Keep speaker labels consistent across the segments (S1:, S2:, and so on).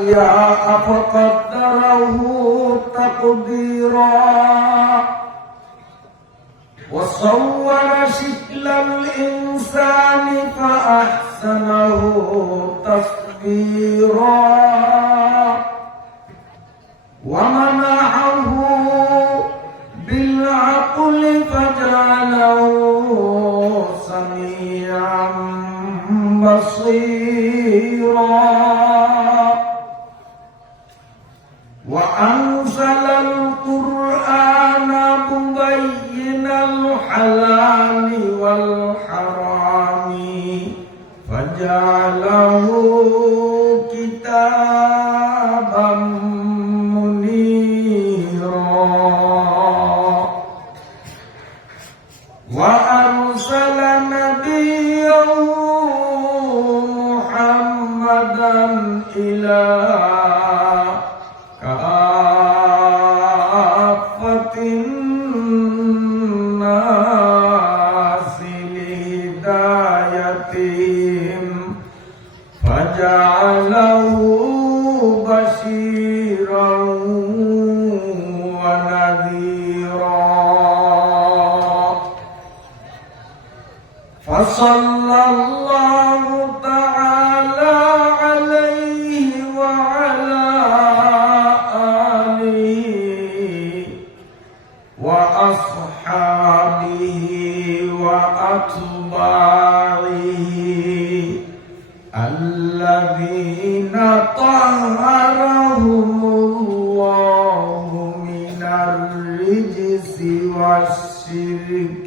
S1: يا فقدره تقديرا وصور شكل الإنسان فأحسنه تصويرا ومنعه بالعقل فجعله سميعا بصيرا. فجعله فصلى الله تعالى عليه وعلى آله وأصحابه وأتباعه الذين طهرهم الله من الرجس والشرك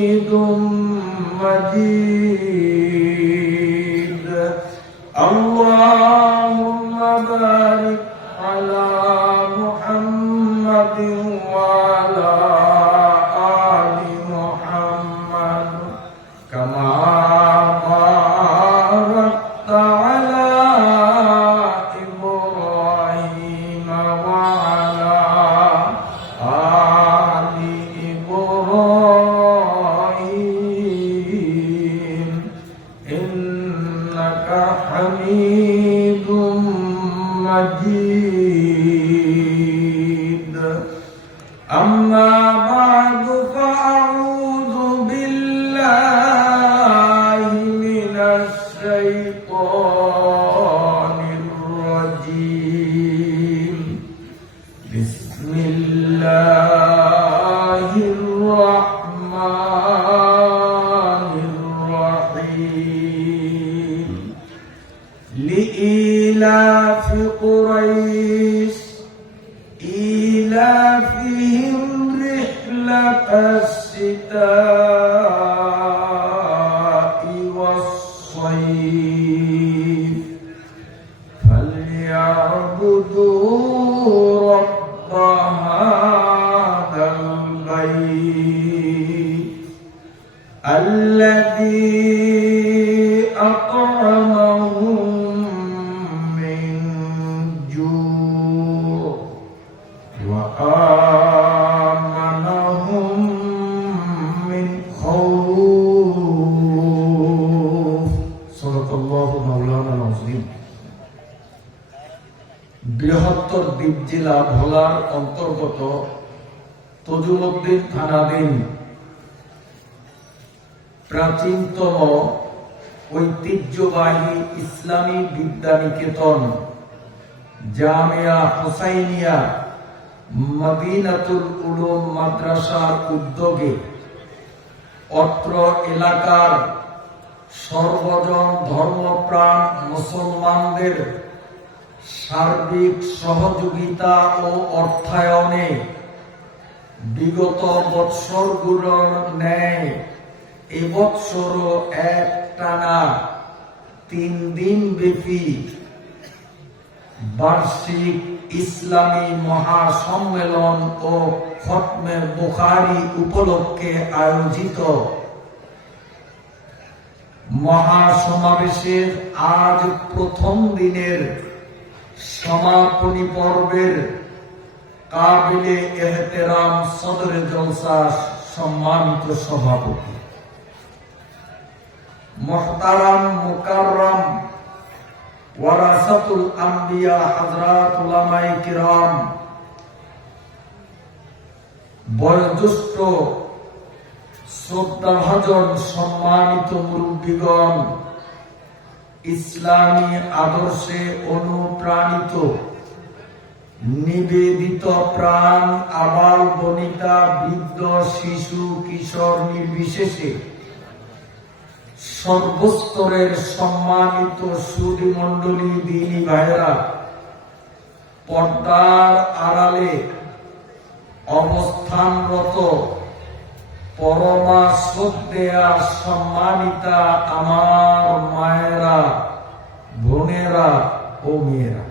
S1: মদিনাতুল উলুম মাদ্রাসার উদ্যোগে অত্র এলাকার সর্বজন ধর্মপ্রাণ মুসলমানদের সার্বিক সহযোগিতা ও অর্থায়নে বিগত বৎসরগুলোর ন্যায় এবৎসরও এক টানা তিন দিন ব্যাপী বার্ষিক ইসলামী মহাসম্মেলন ও খতমে বুখারি উপলক্ষে আয়োজিত। মহাসমাবেশের আজ প্রথম দিনের সমাপনী পর্বের কাবিলে এহতেরাম সদরে জলসা সম্মানিত সভাপতি। মোহতারাম মুকাররম ওয়ারাসাতুল আম্বিয়া উলামায়ে কিরাম। বয়োজ্যেষ্ঠ শ্রদ্ধাভাজন সম্মানিত মুরব্বীগণ, ইসলামী আদর্শে অনুপ্রাণিত, নিবেদিত প্রাণ আবাল বনিতা বৃদ্ধ শিশু কিশোর নির্বিশেষে সর্বস্তরের সম্মানিত সুদী মন্ডলী দিনী ভাইরা পর্দার আড়ালে অবস্থানরত পরমা শ্রদ্ধেয়া সম্মানিতা আমার মায়েরা, বোনেরা ও মেয়েরা।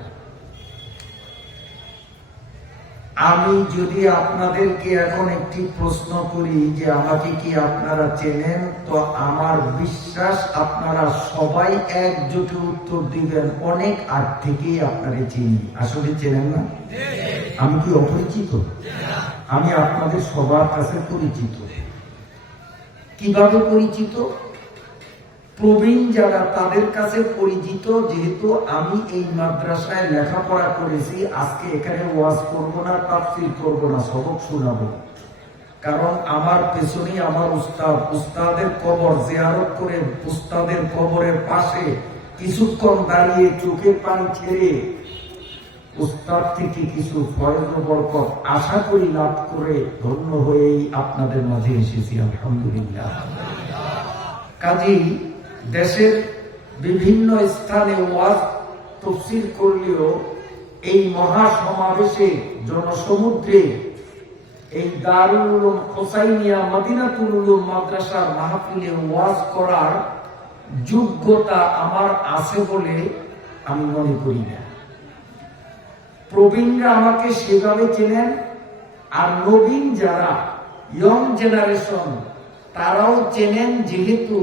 S1: আমি যদি আপনাদেরকে এখন একটি প্রশ্ন করি যে আমাকে কি আপনারা চেনেন, তো আমার বিশ্বাস আপনারা সবাই একজোটে উত্তর দিবেন। অনেক আগ থেকেই আপনারা চিনি। আসলে চেনেন না? আমি কি অপরিচিত? আমি আপনাদের সবার কাছে পরিচিত। কীভাবে পরিচিত? প্রবীণ যারা তাদের কাছে পরিচিত, যেহেতু আমি এই মাদ্রাসায় লেখাপড়া করেছি, আজকে এখানে ওয়াজ করব না, তাফসির করব না, সবক শোনাবো। কারণ আমার পেছনেই আমার উস্তাদ, উস্তাদের কবর জিয়ারত করে উস্তাদের কবরের পাশে কিছুক্ষণ দাঁড়িয়ে চোখের পানি ছেড়ে উস্তাদ থেকে কিছু ফয়েজ বরকত আশা করি লাভ করে ধন্য হয়েই আপনাদের মাঝে এসেছি, আলহামদুলিল্লাহ। কাজেই দেশের বিভিন্ন স্থানে ওয়াজ তফসিল করলেও এই মহা সমাবেশে জনসমুদ্রে এই দারুল হোসাইনিয়া মদিনাতুল মাদ্রাসার মাহফিলে ওয়াজ করার যোগ্যতা আমার আছে বলে আমি মনে করি না। প্রবীণরা আমাকে সেভাবে চেনেন আর নবীন যারা ইয়ং জেনারেশন তারাও চেনেন যেহেতু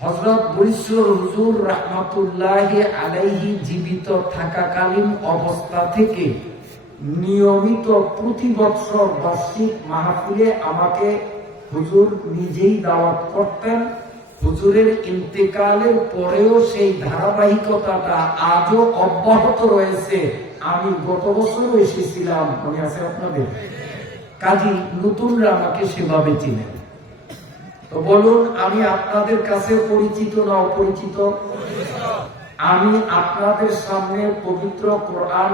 S1: হজরত বরিশ্বর হুজুর রহমতুল্লাহ আলাইহি জীবিত থাকাকালীন অবস্থা থেকে নিয়মিত প্রতি বৎসর বার্ষিক মাহফিলে আমাকে হুজুর নিজেই দাওয়াত করতেন। হুজুরের ইন্তেকালের পরেও সেই ধারাবাহিকতাটা আজও অব্যাহত রয়েছে। আমি গত বছরও এসেছিলাম, মনে আছে আপনাদের? কাজী নতুনরা আমাকে সেভাবে চিনেন। তো বলুন, আমি আপনাদের কাছে পরিচিত না অপরিচিত? আমি আপনাদের সামনে পবিত্র কোরআন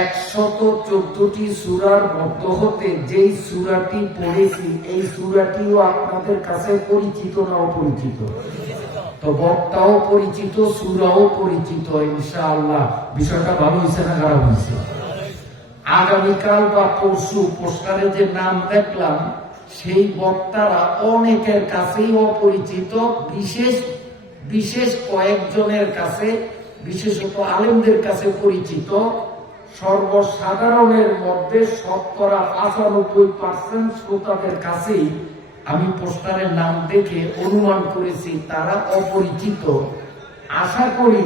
S1: একশত চোদ্দটি সুরার মধ্য হতে যেই সুরাটি পড়েছি, এই সুরাটিও আপনাদের কাছে পরিচিত না অপরিচিত? তো বক্তাও পরিচিত, সুরাও পরিচিত, ইনশাআল্লাহ। বিষয়টা ভালো হয়েছে না খারাপ হয়েছে আগামীকাল বা পরশু পোস্টারে যে নাম দেখলাম সেই বক্তারা অনেকের কাছেই অপরিচিত, বিশেষ বিশেষ কয়েকজনের কাছে, বিশেষত আলেমদের কাছে পরিচিত। সর্বসাধারণের মধ্যে শতকরা পঁচানব্বই পার্সেন্ট শ্রোতাদের কাছেই আমি পোস্টারের নাম দেখে অনুমান করেছি, তারা অপরিচিত। আশা করি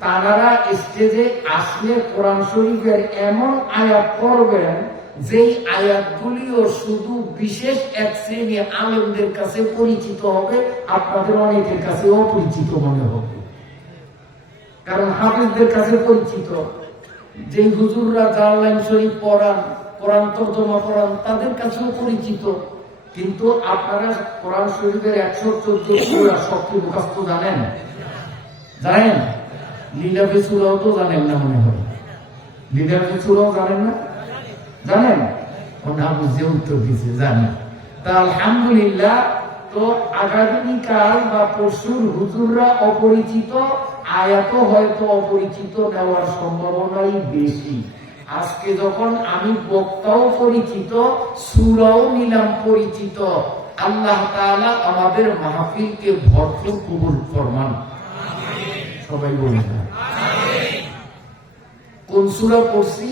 S1: তারা স্টেজে আসলে কোরআন শরীফের এমন আয়াত করবেন যেই আয়াতগুলিও শুধু বিশেষ এক শ্রেণি আলেমদের কাছে পরিচিত হবে, আপনাদের অনেকের কাছে অপরিচিত মনে হবে। কারণ হাফিজদের কাছে পরিচিত। যে হুজুররা জালাইন শরীফ পড়ান, কোরআন তর্জমা পড়ান, তাদের কাছেও পরিচিত। কিন্তু আপনারা কোরআন শরীফের একশো চোদ্দ সুরা শক্তি মুখাস্ত জানেন? জানেন? লীলাফে সুরাও তো জানেন না মনে হয়। লীলাফে সুরাও জানেন না? জানেন? ও না বুঝে উত্তর দিছে জানেন তা আলহামদুলিল্লাহ, তো আগামীকাল বা পরশুর হুজুররা অপরিচিত আয়াত হয়তো অপরিচিত নেওয়ার সম্ভাবনাই বেশি। আজকে যখন আমি বক্তাও পরিচিত, সুরাও নিলাম পরিচিত, আল্লাহ তাআলা আমাদের মাহফিলকে ভরপুর কবুল ফরমান। সবাই বলে না কোন সুরা পড়ছি?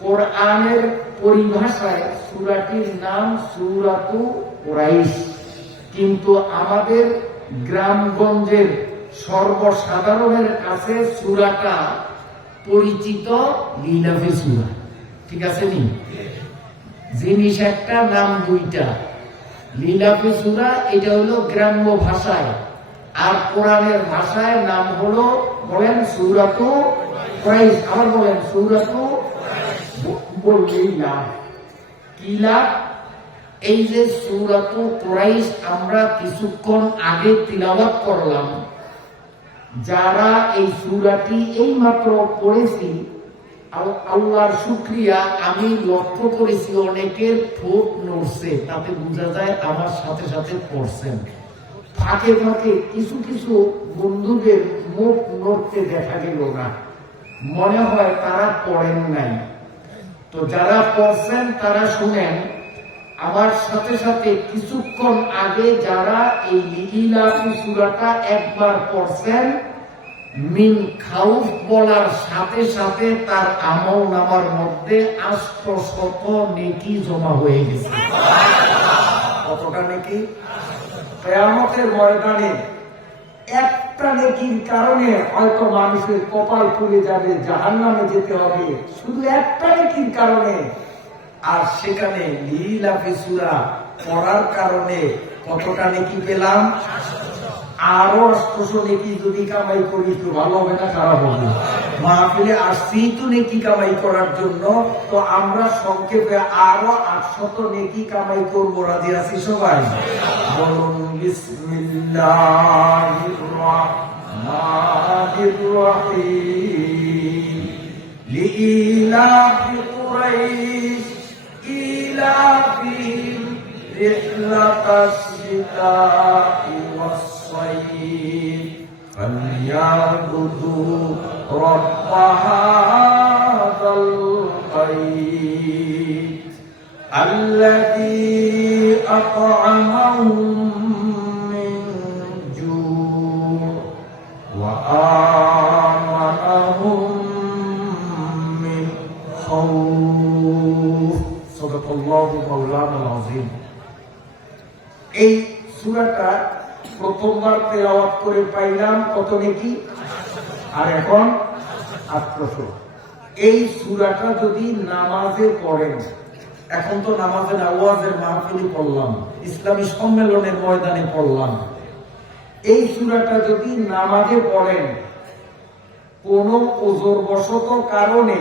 S1: কোরআনের পরিভাষায় সুরাটির নাম সুরাতু কুরাইশ। কিন্তু আমাদের গ্রামগঞ্জের সর্বসাধারণের কাছে সুরাটা পরিচিত লীলাফি সুরা। ঠিক আছে নি? জিনিস একটা, নাম দুইটা। লীলাফি সুরা, এটা হলো গ্রাম্য ভাষায়। আর কোরআনের ভাষায় নাম হলো, বলেন সুরাতু কুরাইশ আবার বলেন, সুরাতু ব- বললেই লাভ কি লাভ? এই যে সুরাতু কুরাইশ আমরা কিছুক্ষণ আগে তিলাওয়াত করলাম। যারা এই সুরাটি এই মাত্র পড়েছি, আল- আল্লাহর শুক্রিয়া, আমি লক্ষ্য করেছি অনেকের ঠোঁট নড়ছে, তাতে বোঝা যায় আমার সাথে সাথে পড়ছেন। ফাঁকে ফাঁকে কিছু কিছু বন্ধুদের মুখ নড়তে দেখা গেল না। মনে হয় তারা পড়েন নাই। তো যারা পড়ছেন, তারা শুনেন, আমার সাথে সাথে কিছুক্ষণ আগে যারা এই সুরাটা একবার পড়ছেন, মিন খাউফ বলার সাথে সাথে তার আমল নামার মধ্যে আষ্ট নেকি জমা হয়ে গেছে। কতটা নেকি? কেয়ামতের ময়দানে একটা নেকির কারণে হয়তো মানুষের কপাল পুড়ে যাবে জাহান নামে যেতে হবে। শুধু একটা নেকির কারণে। আর সেখানে লীলা সুরা পড়ার কারণে কতটা নেকি পেলাম? আরো অষ্টশো নেকি যদি কামাই করি তো ভালো হবে না খারাপ হবে মাহফিলে আসছি তো নেকি কামাই করার জন্য তো আমরা সংক্ষেপে আরো আটশত নেকি কামাই করবো রাজি আছি সবাই বলুন বিসমিল্লাহির রহমানির রহিম লিইলাফি কুরাইশ ইলাফিহিম رحلة الشتاء والصيف فليعبدوا رب هذا البيت الذي أطعمهم من جوع وآمنهم من خوف صدق الله مولانا العظيم এই সুরাটা প্রথমবার তেলাওয়াত করে পাইলাম কত নাকি আর এখন? আটশো এই সুরাটা যদি নামাজে পড়েন, এখন তো নামাজের আওয়াজের মাহফিলি পড়লাম, ইসলামী সম্মেলনের ময়দানে পড়লাম। এই সুরাটা যদি নামাজে পড়েন, কোন ওজোর বশত কারণে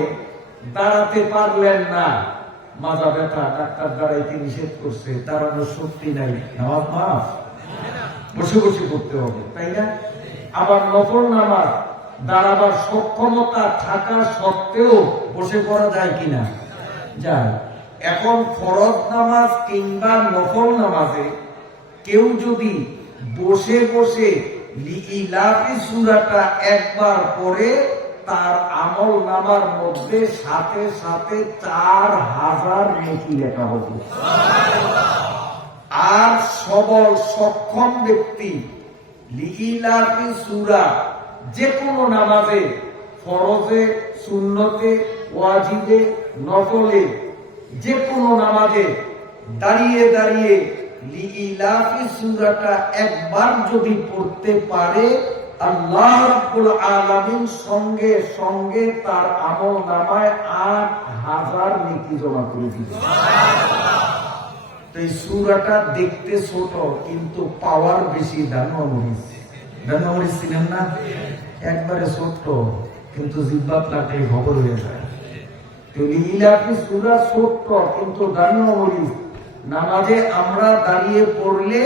S1: দাঁড়াতে পারলেন না। মাজা ব্যথা, ডাক্তার দাঁড়াইতে নিষেধ করছে, দাঁড়ানোর শক্তি নাই। নামাজ মাফ। বসে বসে করতে হবে, তাই না? আবার নফল নামাজ দাঁড়াবার সক্ষমতা থাকা সত্ত্বেও বসে পড়া যায় কিনা? যায়। এখন ফরজ নামাজ কিংবা নফল নামাজে কেউ যদি বসে বসে সুরাটা একবার পরে তার আমল নামার মধ্যে সাথে সাথে চার হাজার নেকি লেখা হবে আর সবল, সক্ষম ব্যক্তি লিইলাফি সুরা যে কোনো নামাজে, ফরজে, সুন্নতে, ওয়াজিবে, নফলে যে কোনো নামাজে দাঁড়িয়ে দাঁড়িয়ে লিইলাফি সুরাটা একবার যদি পড়তে পারে, আল্লাহ রাব্বুল আলামিন সঙ্গে সঙ্গে তার আমল নামায় আট হাজার নেকি জমা করে দিবে তো এই সুরাটা দেখতে ছোট, কিন্তু পাওয়ার বেশি। দানমরিচ দানমরিচ ছিলেন না? একবারে ছোট্ট, কিন্তু জিব্বাত লাগলে খবর হয়ে যায়। নামাজে আমরা দাঁড়িয়ে পড়লে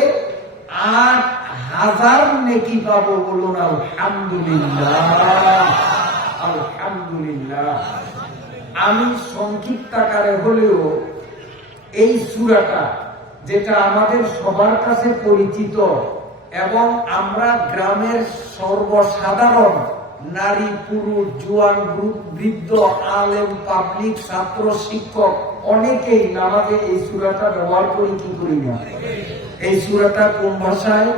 S1: আট হাজার নেকি পাবো বলুন, আলহামদুলিল্লাহ। আলহামদুলিল্লাহ। আমি সংক্ষিপ্ত আকারে হলেও এই সুরাটা, যেটা আমাদের সবার কাছে পরিচিত এবং আমরা গ্রামের সর্বসাধারণ নারী, পুরুষ, জোয়ান, বৃদ্ধ আলেম, পাবলিক, ছাত্র, শিক্ষক, অনেকেই নামাজে এই সুরাটা ব্যবহার করি কি করি না? এই সুরাটা কোন ভাষায়?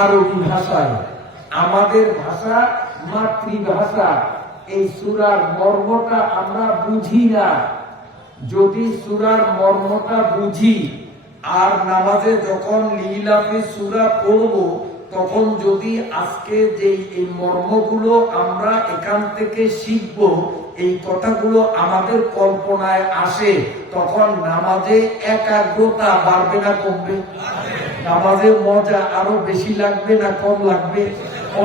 S1: আরবি ভাষায়। আমাদের ভাষা, মাতৃভাষা, এই সুরার মর্মটা আমরা বুঝি না। যদি সুরার মর্মটা বুঝি, আর নামাজে যখন লীলাফি সুরা পড়ব, তখন যদি আজকে যে এই মর্মগুলো আমরা এখান থেকে শিখব, এই কথাগুলো আমাদের কল্পনায় আসে, তখন নামাজে একাগ্রতা বাড়বে না কমবে? নামাজের মজা আরও বেশি লাগবে না কম লাগবে?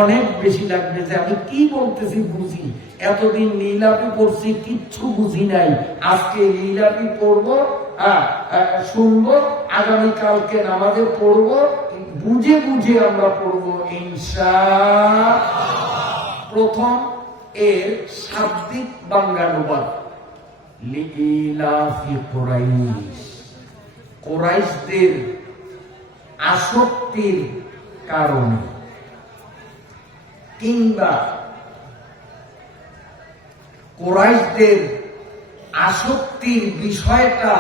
S1: অনেক বেশি লাগবে যে আমি কি বলতেছি বুঝি? এতদিন লীলাপি পড়ছি, কিচ্ছু বুঝি নাই। আজকে লীলাপি পড়ব শুনব, আগামীকালকে নামাজে পড়ব, বুঝে বুঝে আমরা পড়ব, ইনশা প্রথম এর শাব্দিক বাঙ্গানুবাদ। কোরাইশদের আসক্তির কারণে। কিংবা কোরাইশদের আসক্তির বিষয়টা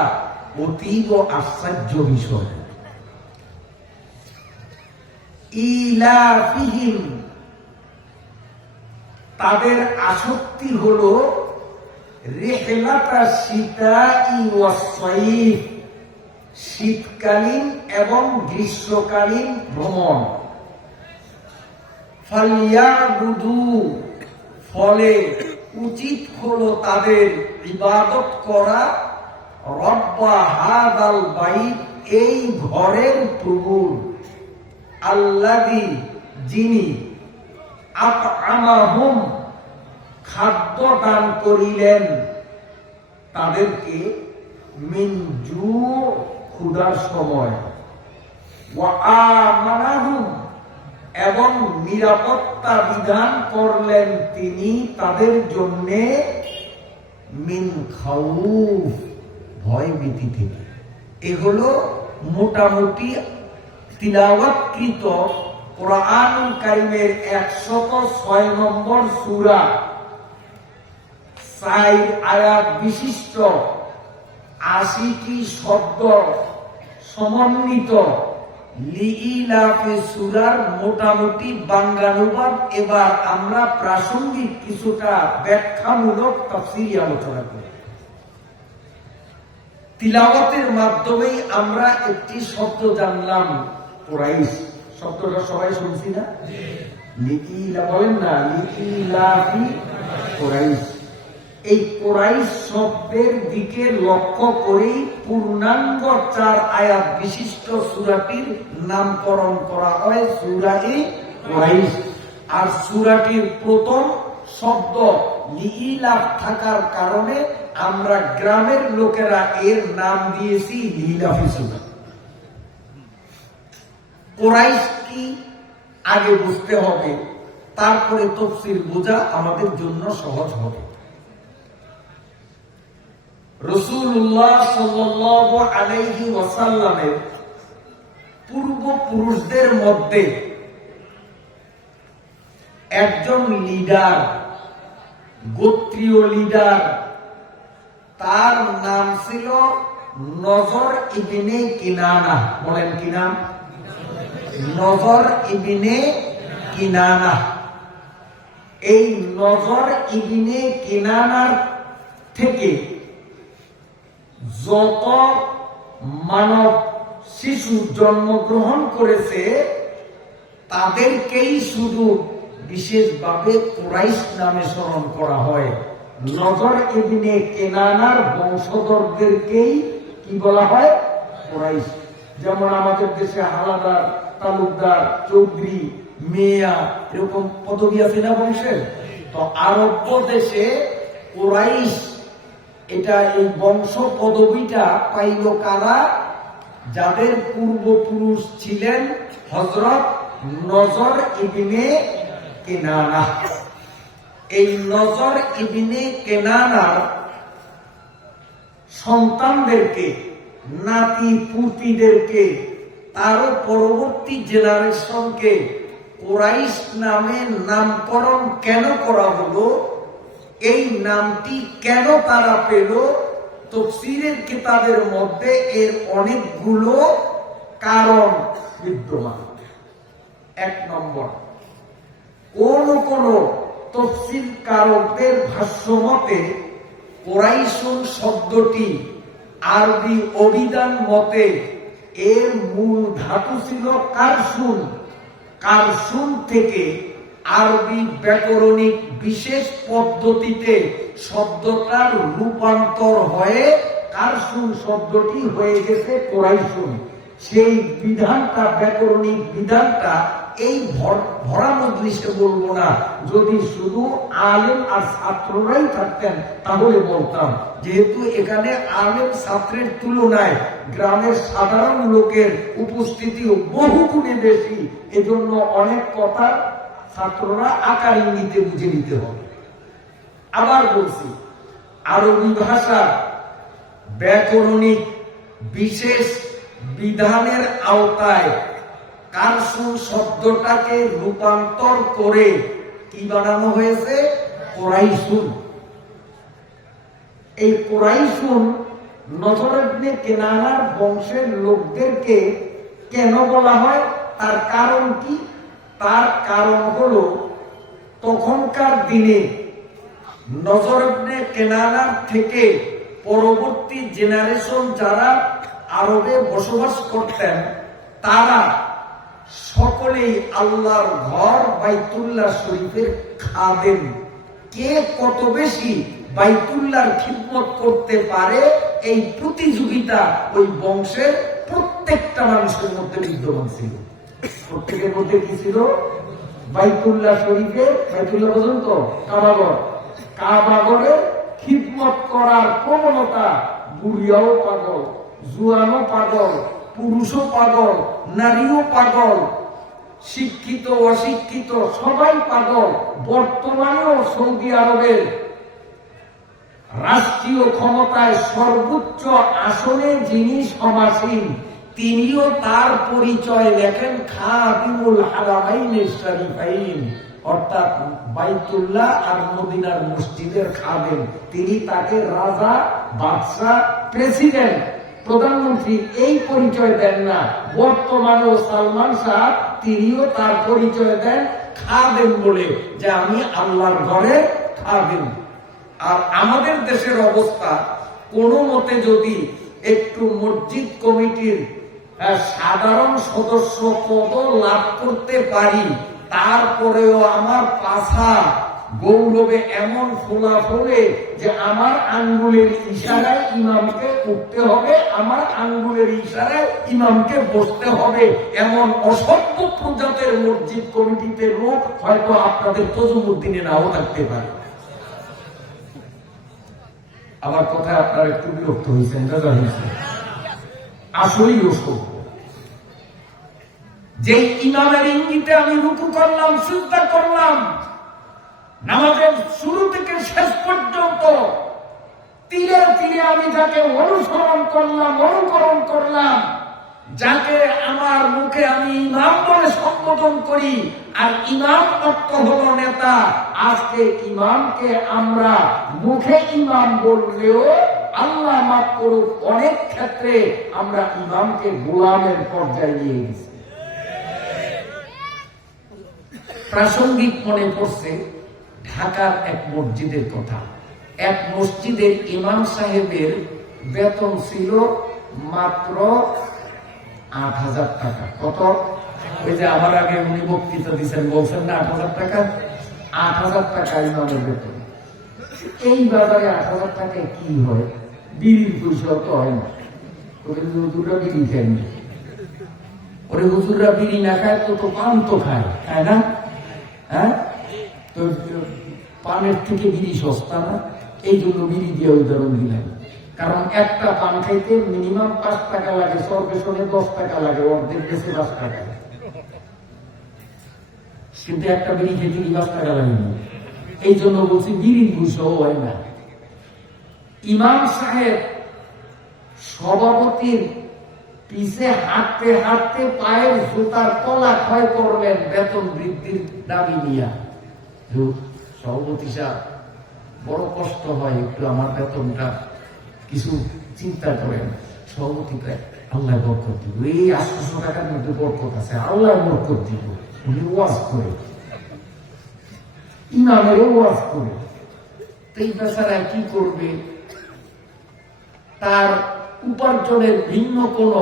S1: অতীব আশ্চর্য বিষয়। ইলাফিহিম, তাদের আসক্তি হলো রেহলাতা সীতা ইয়সাইফ শীতকালীন এবং গ্রীষ্মকালীন ভ্রমণ। ফালিয়াবুদু, ফলে উচিত হলো তাদের ইবাদত করা, রব্বা হাদাল বাইত এই ঘরের প্রভুর। আল্লাদি যিনি আতআমাহুম খাদ্য দান করিলেন, তাদেরকে মিনজু ক্ষুধার সময়। ওয়া আমানাহুম এবং নিরাপত্তা বিধান করলেন তিনি তাদের জন্য মিন ভয় ভীতি থেকে। এগুলো মোটামুটি তিলাওয়াতকৃত কোরআন কারিমের একশত ছয় নম্বর সুরা। সাই আয়াত বিশিষ্ট, আশিটি শব্দ সমন্বিত। লিইলাফে সুরার মোটামুটি বাঙ্গানুবাদ। এবার আমরা প্রাসঙ্গিক কিছুটা ব্যাখ্যামূলক তফসিলি আলোচনা করি। তিলাওয়াতের মাধ্যমেই আমরা একটি শব্দ জানলাম কোরাইশ। শব্দটা সবাই শুনছি না? লিকিলা বলেন না লিকিলাফি কোরাইশ। এই কোরাইশ শব্দের দিকে লক্ষ্য করেই পূর্ণাঙ্গ চার আয়াত বিশিষ্ট সুরাটির নামকরণ করা হয়, সুরাই কোরাইশ। আর সুরাটির প্রথম শব্দ লিলাফ থাকার কারণে আমরা গ্রামের লোকেরা এর নাম দিয়েছি লিলাফি সুরা। কোরাইশ কি? আগে বুঝতে হবে। তারপরে তফসির বোঝা আমাদের জন্য সহজ হবে। রসুল্লাহ পূর্বপুরুষদের মধ্যে একজন লিডার, গোত্রীয় লিডার, তার নাম ছিল নজর ইবিনে কিনানা। বলেন কি নাম? নজর ইবিনে কিনানা। এই নজর ইবিনে কিনানার থেকে যত মানব শিশু জন্মগ্রহণ করেছে, তাদেরকেই শুধু বিশেষভাবে কোরাইশ নামে স্মরণ করা হয়। নজর এদিনে কেনানার বংশধরদেরকেই কি বলা হয়? কোরাইশ। যেমন আমাদের দেশে হালাদার, তালুকদার, চৌধুরী, মেয়া, এরকম পদবি আছে না বংশের? তো আরব্য দেশে কোরাইশ এটা এই বংশ পদবিটা পাইল কারা? যাদের পূর্বপুরুষ ছিলেন হজরত নজর ইবিনে কেনানা। এই নজর ইবিনে কেনানার সন্তানদেরকে, নাতি পুতিদেরকে, তারও পরবর্তী জেনারেশনকে কোরাইশ নামে নামকরণ কেন করা হলো? এই নামটি কেন তারা পেল? তফসিরের কিতাবের মধ্যে এর অনেকগুলো কারণ বিদ্যমান। এক নম্বর, কোন কোন তফসিল কারকদের ভাষ্য মতে কোরাইশুন শব্দটি আরবি অভিধান মতে এর মূল ধাতু ছিল কারসুন কারসুন থেকে আরবি ব্যাকরণিক বিশেষ পদ্ধতিতে শব্দটার রূপান্তর হয়ে কারসুন শব্দটি হয়ে গেছে কোরাইশুন। সেই বিধানটা, ব্যাকরণিক বিধানটা এই ভরা মজলিসে বলব না। যদি শুধু আলেম আর ছাত্ররাই থাকতেন, তাহলে বলতাম। যেহেতু এখানে আলেম ছাত্রের তুলনায় গ্রামের সাধারণ লোকের উপস্থিতিও বহু গুণে বেশি, এজন্য অনেক কথা ছাত্ররা আকার ইঙ্গিতে বুঝে নিতে হবে। আবার বলছি, আরবি ভাষা ব্যাকরণিক বিশেষ বিধানের আওতায় কারসুন শব্দটাকে রূপান্তর করে কি বানানো হয়েছে? কোরাইশুন। এই কোরাইশুন নজরগ্নে কেনানার বংশের লোকদেরকে কেন বলা হয়? তার কারণ কি? তার কারণ হলো তখনকার দিনে নজরগ্নে কেনানার থেকে পরবর্তী জেনারেশন যারা আরবে বসবাস করতেন, তারা সকলেই আল্লাহর ঘর বাইতুল্লাহ শরীফের খাদেম। কে কত বেশি বাইতুল্লাহর খিদমত করতে পারে এই প্রতিযোগিতা ওই বংশের প্রত্যেকটা মানুষের মধ্যে বিদ্যমান ছিল। প্রত্যেকের মধ্যে কি ছিল? বাইতুল্লাহ শরীফে, বাইতুল্লাহ পর্যন্ত কাবাগর। কাবাগরের খিদমত করার প্রবণতা, বুড়িয়াও পাগল জুয়ানো পাগল, পুরুষও পাগল, নারীও পাগল, শিক্ষিত, অশিক্ষিত, সবাই পাগল, বর্তমানেও সৌদি আরবের রাষ্ট্রীয় ক্ষমতায় সর্বোচ্চ আসনে যিনি সমাসীন তিনিও তার পরিচয় লেখেন খাদিমুল হারামাইন শরীফাইন, অর্থাৎ বাইতুল্লাহ আর মদিনার মসজিদের খাদেম। তিনি তাকে রাজা, বাদশাহ, প্রেসিডেন্ট, প্রধানমন্ত্রী এই পরিচয় দেন না। বর্তমানেও সালমান শাহ তিনিও তার পরিচয় দেন খাদেম বলে, যে আমি আল্লাহর ঘরে খাদেম। আর আমাদের দেশের অবস্থা কোনো মতে যদি একটু মসজিদ কমিটির সাধারণ সদস্য পদ লাভ করতে পারি, তারপরেও আমার পাশা গৌরবে এমন ফোলা ফোলে যে আমার আঙ্গুলের ইশারায় ইমামকে উঠতে হবে, আমার আঙ্গুলের ইশারায় ইমামকে বসতে হবে। এমন অসভ্য প্রজাতের মসজিদ কমিটিতে লোক হয়তো আপনাদের তজুমুদ্দিনে নাও থাকতে পারে। আমার কথায় আপনারা একটু বিরক্ত হয়েছেন। আসলেই অসভ্য। যে ইমামের ইঙ্গিতে আমি রুকু করলাম চিন্তা করলাম, নামাজের শুরু থেকে শেষ পর্যন্ত তীরে তীরে আমি যাকে অনুসরণ করলাম, অনুকরণ করলাম, যাকে আমার মুখে আমি ইমাম বলে সম্বোধন করি, আর ইমাম অর্থ হলো নেতা। আজকে ইমামকে আমরা মুখে ইমাম বললেও আল্লাহ মাফ করুক, অনেক ক্ষেত্রে আমরা ইমামকে গোলামের পর্যায়ে নিয়ে গেছি। প্রাসঙ্গিক মনে পড়ছে ঢাকার এক মসজিদের কথা। এক মসজিদের ইমাম সাহেবের বেতন ছিল মাত্র আট হাজার টাকা। কত? ওই যে আমার আগে উনি বক্তৃতা দিচ্ছেন বলছেন না আট হাজার টাকা? আট হাজার টাকা ইমামের বেতন। এই বাজারে আট হাজার টাকায় কি হয়? বিড়ির পয়সা তো হয় না। ওকে দুটো বিড়ি খায়নি ওরে হুজুররা বিড়ি না খায়, তো তো পান তো খায় খায় না? হ্যাঁ? তো পানের থেকে বিড়ি সস্তা না? এই জন্য বিড়ি দিয়ে উদাহরণ দিলাম কারণ একটা পান খাইতে মিনিমাম পাঁচ টাকা লাগে, সর্বেশনে দশ টাকা লাগে, অর্ধেক দেশে পাঁচ টাকা। কিন্তু একটা বিড়ি খেতে কি পাঁচ টাকা লাগে না? এই জন্য বলছি বিড়ির বুঝও হয় না। ইমাম সাহেব সভাপতির পিছে হাঁটতে হাঁটতে পায়ের জুতার তলা ক্ষয় করলেন বেতন বৃদ্ধির দাবি নিয়া। সভাপতি সাহেব, বড় কষ্ট হয় একটু আমার বেতনটা কিছু চিন্তা করেন। সভাপতি আল্লাহ বরকত দিব। এই আটশো টাকার মধ্যে বরকত আছে আল্লাহ বরকত দিব। উনি ওয়াজ করে। ইমামেরও ওয়াজ করে। তো এই বেচারা কি করবে? তার উপার্জনের ভিন্ন কোন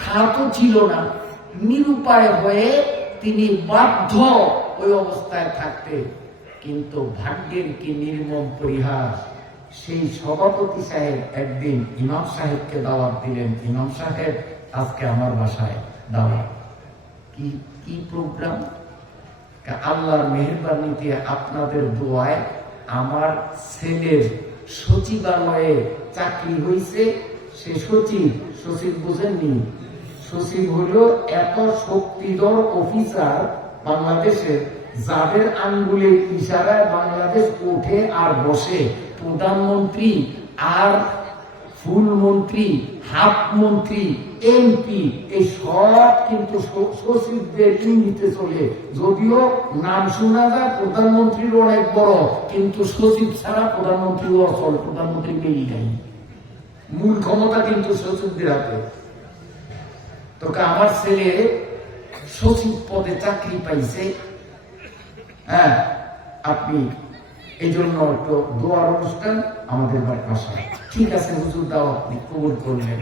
S1: খাতও ছিল না। নিরুপায় হয়ে তিনি বাধ্য ওই অবস্থায় থাকতে কিন্তু ভাগ্যের কি নির্মম পরিহাস, সেই সভাপতি সাহেব একদিন ইমাম সাহেবকে দাওয়াত দিলেন। ইমাম সাহেব, আজকে আমার বাসায় দাওয়াত। কি কি প্রোগ্রাম? আল্লাহর মেহরবানিতে আপনাদের দোয়ায় আমার ছেলের সচিবালয়ে চাকরি হয়েছে সে সচিব সচিব বুঝেননি। সচিব হলো এত শক্তিধর অফিসার বাংলাদেশের, যাদের আঙ্গুলের ইশারায় বাংলাদেশ ওঠে আর বসে। প্রধানমন্ত্রী আর ফুল মন্ত্রী হাফ মন্ত্রী এমপি এই সব কিন্তু সচিবদের ইঙ্গিতে চলে। যদিও নাম শোনা যায় প্রধানমন্ত্রীর অনেক বড়, কিন্তু সচিব ছাড়া প্রধানমন্ত্রী অচল, প্রধানমন্ত্রী মেয়েই নাই। মূল ক্ষমতা কিন্তু সচিবদের হাতে। তোকে আমার ছেলে সচিব পদে চাকরি পাইছে। হ্যাঁ আপনি এই জন্য একটু দোয়ার অনুষ্ঠান আমাদের বাসায় ঠিক আছে, হুজুর, দাও আপনি, কবুল করলেন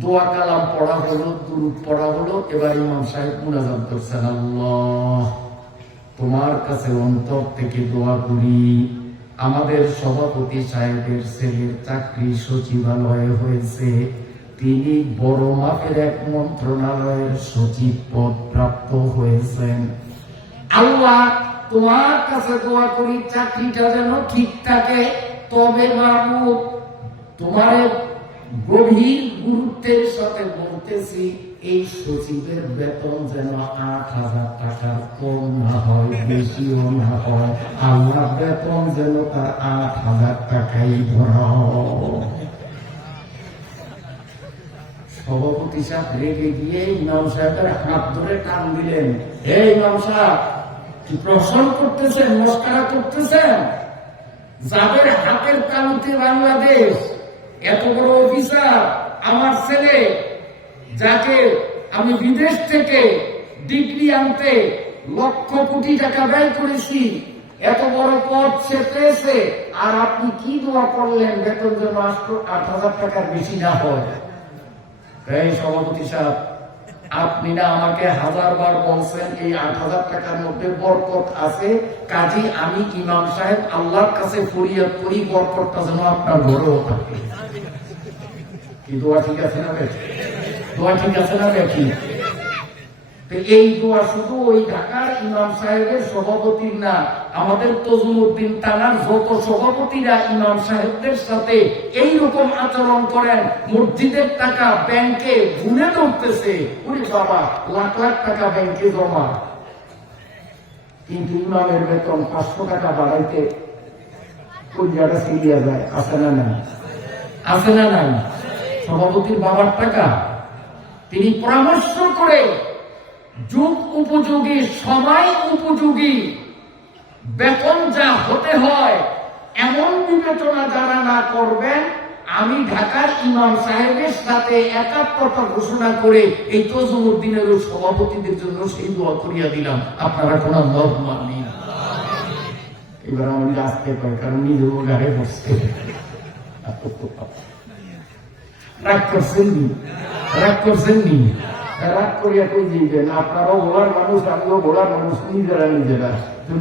S1: দোয়া কালাম পড়া হলো, দুরুদ পড়া হলো, এবার ইমাম সাহেব মুনাজাত করছেন, আল্লাহ। তোমার কাছে অন্তর থেকে দোয়া করি। আমাদের সভাপতি সাহেবের ছেলের চাকরি সচিবালয়ে হয়েছে। তিনি বড় মাপের এক মন্ত্রণালয়ের সচিব পদ প্রাপ্ত হয়েছেন। আল্লাহ, তোমার কাছে দোয়া করি, চাকরিটা যেন ঠিক থাকে। তবে বাবু তোমার গভীর গুরুত্বের সাথে বলতেছি, এই সচিবের বেতন যেন আট হাজার টাকার কম না হয়, বেশিও না হয় আল্লাহ বেতন যেন তার আট হাজার টাকাই ধরা সভাপতি সাহেব রেগে গিয়ে ইমাম সাহেবের হাত ধরে টান দিলেন হে ইমাম সাহেব, কি প্রশ্ন করতেছেন, মস্কারা করতেছেন? যাদের হাতের তালুতে বাংলাদেশ, এত বড় অফিসার আমার ছেলে, যাকে আমি বিদেশ থেকে ডিগ্রি আনতে লক্ষ কোটি টাকা ব্যয় করেছি, এত বড় পদ সে পেয়েছে, আর আপনি কি দোয়া করলেন বেতন যেন আট হাজার টাকার বেশি না হয়? সভাপতি সাহেব, আপনি না আমাকে হাজার বার বলছেন এই আট হাজার টাকার মধ্যে বরকত আছে, কাজী আমি ইমাম সাহেব আল্লাহর কাছে ফরিয়াদ করি, বরকতটা যেন আপনার ঘরেও থাকে। দোয়া ঠিক আছে না দোয়া ঠিক আছে না এই দোয়া শুধু ওই ঢাকার ইমাম সাহেবের সভাপতির না, আমাদের তজুমুদ্দিন থানার যত সভাপতিরা ইমাম সাহেবদের সাথে এই রকম আচরণ করেন, মসজিদের টাকা ব্যাংকে গুনে ধরতেছে। উনি বাবা, লাখ লাখ টাকা ব্যাংকে জমা। কিন্তু ইমামের বেতন পাঁচশো টাকা বাড়াইতে কলিয়াটা সিরিয়া যায়, আছে না নাই? আছে না নাই? সভাপতির বাবার টাকা। তিনি পরামর্শ করে যুগ উপযোগী, সময় উপযোগী, বেতন যা হতে হয়, এমন বিবেচনা যারা না করবেন, আমি ঢাকার ইমাম সাহেবের সাথে একাত্মতা ঘোষণা করে এই তজুমুদ্দিনের সভাপতিদের জন্য সেই দোয়া করিয়া দিলাম। আপনারা কোন লভ মানি এবার আমি আসতে পারি কারণ নিজেও গাড়ে বসতে রাগ করছেন নি? রাগ করছেন নি? রাগ করিয়া কই দিবেন আপনারাও ভোলার মানুষ, আমিও ভোলার মানুষ, নিজেরা নিজেরা। তো